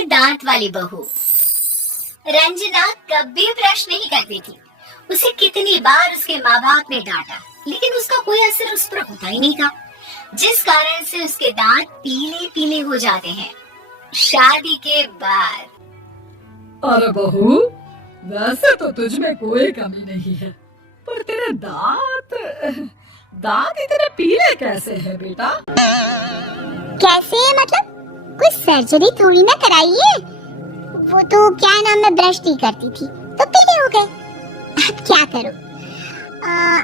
पीले दांत वाली बहू। रंजना कभी ब्रश नहीं करती थी। उसे कितनी बार उसके माँ बाप ने डांटा, लेकिन उसका कोई असर उस पर होता ही नहीं था, जिस कारण से उसके दांत पीले पीले हो जाते हैं। शादी के बाद। अरे बहू, वैसे तो तुझ में कोई कमी नहीं है, पर तेरे दांत इतने पीले कैसे हैं बेटा? कैसे मतलब? कोई सर्जरी थोड़ी ना कराई है। वो तो क्या नाम, मैं ब्रश नहीं करती थी तो पीले हो गए। अब क्या करूं?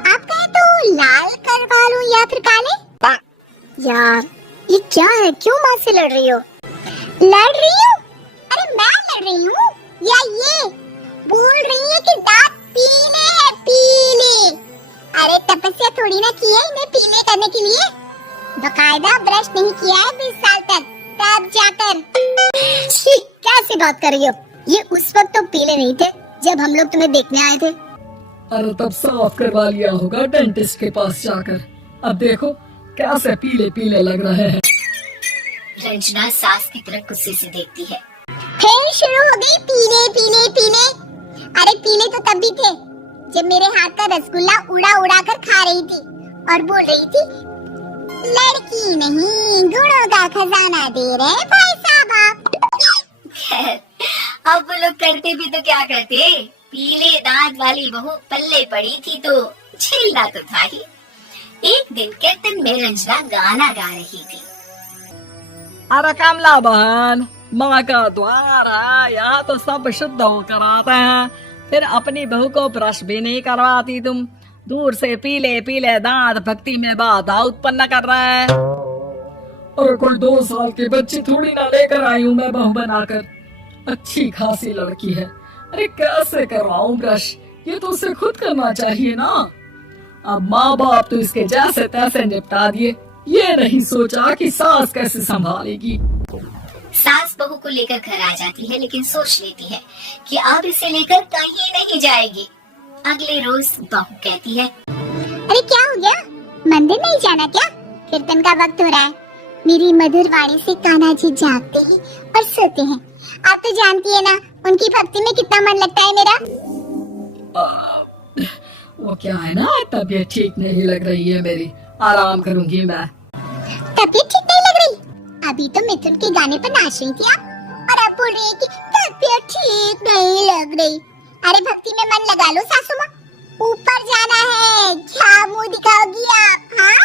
आप कहें तो लाल करवा लूं या फिर काले? यार ये क्या है, क्यों माँ से लड़ रही हो? लड़ रही हूँ? अरे मैं लड़ रही हूँ या ये बोल रही है कि दांत पीले हैं, पीले। अरे तपस्या थोड़ी ना की है इन्हें पीले करने के लिए। बकायदा ब्रश नहीं किया है 20 साल तक, तब जाकर। कैसे बात कर रही हो? ये उस वक्त तो पीले नहीं थे जब हम लोग तुम्हें देखने आए थे। अरे तब साफ करवा लिया होगा डेंटिस्ट के पास जाकर। अब देखो कैसे पीले पीले लग रहे हैं। रंजना सास की तरफ गुस्से से देखती है। फिर शुरू हो गई पीले पीले पीले। अरे पीले तो तब भी थे जब मेरे हाथ का रसगुल्ला उड़ा उड़ा कर खा रही थी और बोल रही थी, लड़की नहीं गुणों का खजाना दे रहे भाई साहब आप। खैर, अब वो लोग करते भी तो क्या करते, पीले दांत वाली बहू पल्ले पड़ी थी तो झेलना तो था ही। एक दिन कीर्तन में रंजना गाना गा रही थी। अरे कमला बहन, माँ का द्वार है, यहाँ तो सब शुद्ध होकर आते हैं, फिर अपनी बहू को ब्रश भी नहीं करवाती तुम। दूर से पीले पीले दांत भक्ति में बाधा उत्पन्न कर रहे हैं। और कोई 2 साल के बच्चे थोड़ी ना लेकर आई हूँ मैं बहू बनाकर। अच्छी खासी लड़की है, अरे कैसे करवाऊं ब्रश? ये तो उसे खुद करना चाहिए ना। अब माँ बाप तो इसके जैसे तैसे निपटा दिए, ये नहीं सोचा कि सास कैसे संभालेगी। सास बहू को लेकर घर आ जाती है, लेकिन सोच लेती है कि अब इसे लेकर कहीं नहीं जाएगी। अगले रोज बहू कहती है, अरे क्या हो गया, मंदिर नहीं जाना क्या? कीर्तन का वक्त हो रहा है। मेरी मधुर वाणी से कान्हा जी जागते हैं और सोते हैं। आप तो जानती है ना उनकी भक्ति में कितना मन लगता है मेरा। वो क्या है ना, तबीयत ठीक नहीं लग रही है मेरी, आराम करूंगी मैं। तबीयत ठीक नहीं लग रही? अभी तो मिथुन के गाने पर नाच रही थी आप, और अब बोल रही है कि तबीयत ठीक नहीं लग रही। अरे भक्ति में मन लगा लो सासू माँ, ऊपर जाना है, क्या मुंह दिखाओगी आप? हाँ?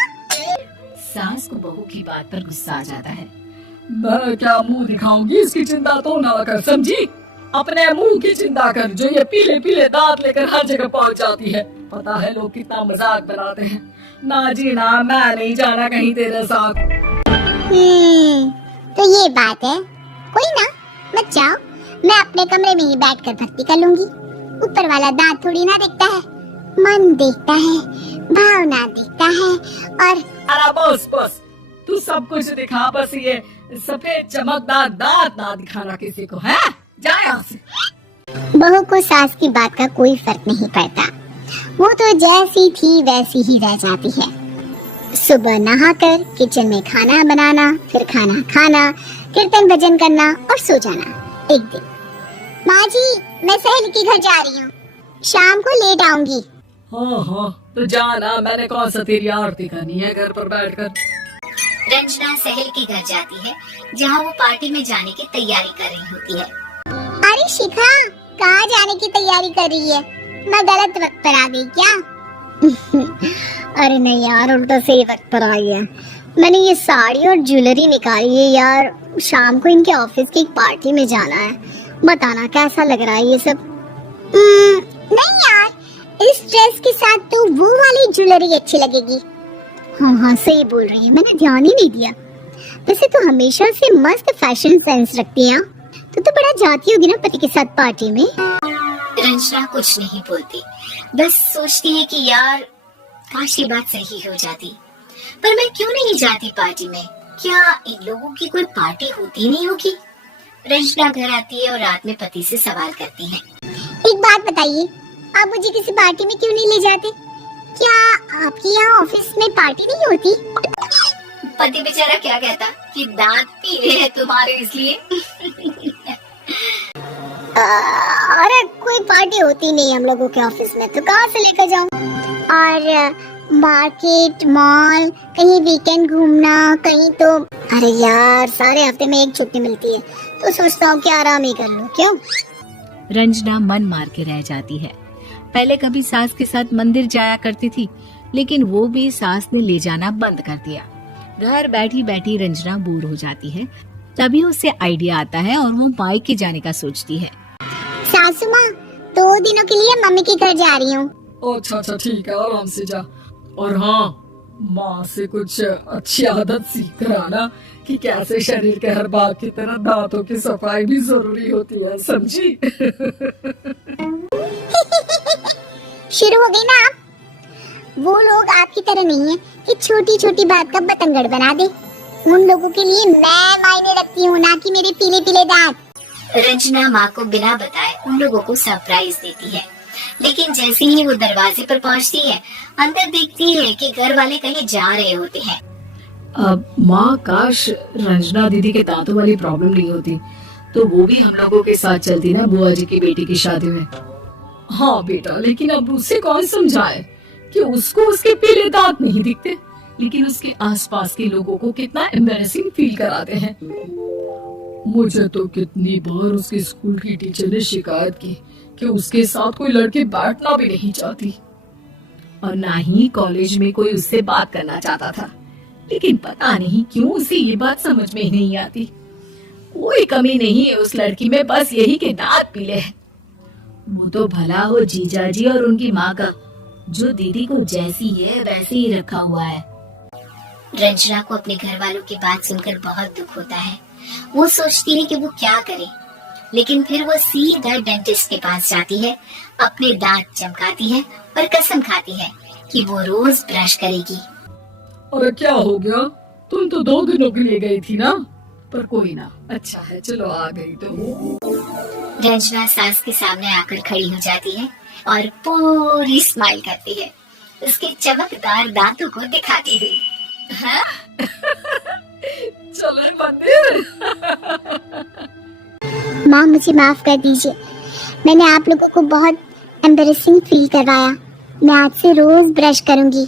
सास को बहू की बात पर गुस्सा आ जाता है। मैं क्या मुंह दिखाऊंगी, इसकी चिंता तो ना कर, समझी? अपने मुंह की चिंता कर, जो ये पीले पीले दांत लेकर हर जगह पहुंच जाती है। पता है लोग कितना मजाक बनाते हैं। ना जी ना, मैं नहीं जाना कहीं तेरे साथ। तो ये बात है। कोई ना, मत जाओ, मैं अपने कमरे में ही बैठकर भक्ति कर लूंगी। ऊपर वाला दांत थोड़ी ना देखता है, मन देखता है, भावना देखता है। और अरे बस, तू सब कुछ दिखा, बस ये सफेद चमकदार दांत ना दिखाना किसी को, है? जा यहाँ से। बहू को सास की बात का कोई फर्क नहीं पड़ता, वो तो जैसी थी वैसी ही रह जाती है। सुबह नहाकर किचन में खाना बनाना, फिर खाना खाना, कीर्तन भजन करना और सो जाना। एक दिन, माँ जी मैं सहेली के घर जा रही हूँ, शाम को लेट आऊंगी। हाँ, तो जाना, मैंने कौन सा तेरी आरती करनी है घर पर बैठकर। रंजना सहेली के घर जाती है, जहाँ वो पार्टी में जाने की तैयारी कर रही होती है। अरे शिखा, कहाँ जाने की तैयारी कर रही है? मैं गलत वक्त पर आ गई क्या? अरे नहीं यार, उल्टा सही वक्त पर आ गया। मैंने ये साड़ी और ज्वेलरी निकाली है यार, शाम को इनके ऑफिस की एक पार्टी में जाना है। बताना कैसा लग रहा है ये सब? नहीं यार, इस ड्रेस के साथ तो वो वाली ज्वेलरी अच्छी लगेगी। हाँ सही बोल रही है, मैंने ध्यान ही नहीं दिया। वैसे तो हमेशा से मस्त फैशन सेंस रखती है, तो बड़ा जाती होगी ना पति के साथ पार्टी में। रंजना कुछ नहीं बोलती, बस सोचती है कि यार काश ये बात सही हो जाती, पर मैं क्यों नहीं जाती पार्टी में? क्या इन लोगों की कोई पार्टी होती नहीं होगी? रंजना घर आती है और रात में पति से सवाल करती है। एक बात बताइए, आप मुझे किसी पार्टी में क्यों नहीं ले जाते? क्या आपके यहाँ ऑफिस में पार्टी नहीं होती? पति बेचारा क्या कहता कि दांत पीले हैं तुम्हारे इसलिए। अरे कोई पार्टी होती नहीं हम लोगों के ऑफिस में, तो कहाँ से लेकर जाऊँ? और मार्केट, मॉल, कहीं वीकेंड घूमना, कहीं तो अरे यार सारे हफ्ते में एक छुट्टी मिलती है, तो सोचता हूँ कि आराम ही कर लूँ। क्यों? रंजना मन मार के रह जाती है। पहले कभी सास के साथ मंदिर जाया करती थी, लेकिन वो भी सास ने ले जाना बंद कर दिया। घर बैठी बैठी रंजना बोर हो जाती है। तभी उसे आइडिया आता है और वो मायके जाने का सोचती है। सासू माँ, 2 दिनों के लिए मम्मी के घर जा रही हूँ। अच्छा ठीक है, आराम से जा। और हाँ, माँ से कुछ अच्छी आदत सीख कर आना कि कैसे शरीर के हर भाग की तरह दांतों की सफाई भी जरूरी होती है, समझी? शुरू हो गई ना आप? वो लोग आपकी तरह नहीं है कि छोटी छोटी बात का बतंगड़ बना दे। उन लोगों के लिए मैं मायने रखती हूँ, ना कि मेरे पीले पीले दांत। रंजना माँ को बिना बताए उन लोगों को सरप्राइज देती है, लेकिन जैसे ही वो दरवाजे पर पहुँचती है, अंदर देखती है कि घर वाले कहीं जा रहे होते हैं। अब माँ, काश रंजना दीदी के दांतों वाली प्रॉब्लम नहीं होती तो वो भी हम लोगों के साथ चलती ना बुआ जी की बेटी की शादी में। हाँ बेटा, लेकिन अब उसे कौन समझाए कि उसको उसके पीले दांत नहीं दिखते, लेकिन उसके आसपास के लोगों को कितना एम्बैरेसिंग फील कराते हैं। मुझे तो कितनी बार उसके स्कूल की टीचर ने शिकायत की कि उसके साथ कोई लड़की बैठना भी नहीं चाहती, और ना ही कॉलेज में कोई उससे बात करना चाहता था। लेकिन पता नहीं क्यों उसे ये बात समझ में ही नहीं आती। कोई कमी नहीं है उस लड़की में, बस यही के दांत पीले हैं। वो तो भला हो जीजा जी और उनकी माँ का, जो दीदी को जैसी है वैसे ही रखा हुआ है। रंजना को अपने घर वालों की बात सुनकर बहुत दुख होता है। वो सोचती है कि वो क्या करे, लेकिन फिर वो सीधा डेंटिस्ट के पास जाती है, अपने दांत चमकाती है और कसम खाती है कि वो रोज ब्रश करेगी। अरे क्या हो गया? तुम तो 2 दिनों के लिए गई थी ना, पर कोई ना, अच्छा है, चलो आ गई तो। रंजना सास के सामने आकर खड़ी हो जाती है और पूरी स्माइल करती है, उसके चमकदार दांतों को दिखाती हुई। हाँ? चलो मंदिर। माँ मुझे माफ कर दीजिए, मैंने आप लोगों को बहुत एम्बैरेसिंग फील करवाया। मैं आज से रोज ब्रश करूंगी।